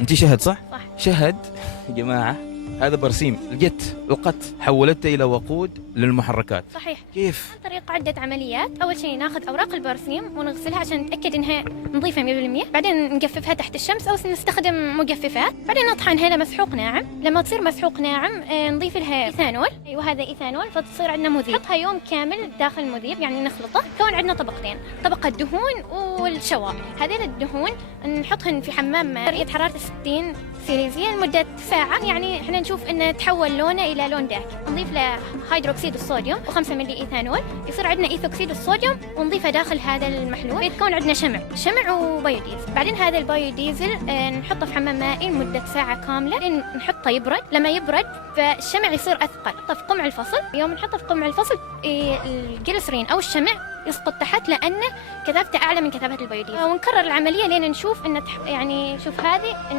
انت شهد صح؟ صح. شهد يا جماعة، هذا برسيم لقيت عقد حولته إلى وقود للمحركات. صحيح. كيف؟ عن طريق عدة عمليات. أول شيء ناخذ أوراق البرسيم ونغسلها عشان نتأكد إنها نظيفة 100%. بعدين نجففها تحت الشمس أو نستخدم مجففات. بعدين نطحنها إلى مسحوق ناعم. لما تصير مسحوق ناعم نضيف لها إيثانول. وهذا إيثانول فتصير عندنا مذيب. نحطها يوم كامل داخل المذيب، يعني نخلطه. كون عندنا طبقتين، طبقة دهون والشوائب. هذين الدهون نحطهن في حمام ماء درجة حرارة 60 سيليزيا لمدة ساعة، يعني احنا نشوف انه تحول لونه الى لون داكن. نضيف له هيدروكسيد الصوديوم و5 ملي ايثانول، يصير عندنا ايثوكسيد الصوديوم ونضيفه داخل هذا المحلول فيتكون عندنا شمع وبيوديزل. بعدين هذا البيوديزل نحطه في حمام مائي لمدة ساعة كاملة لين نحطه يبرد. لما يبرد فالشمع يصير اثقل. نحطه في قمع الفصل. يوم نحطه في قمع الفصل الجليسرين او الشمع يسقط تحت لانه كثافته اعلى من كثافة البيوديزل. ونكرر العملية لين نشوف انه يعني شوف هذه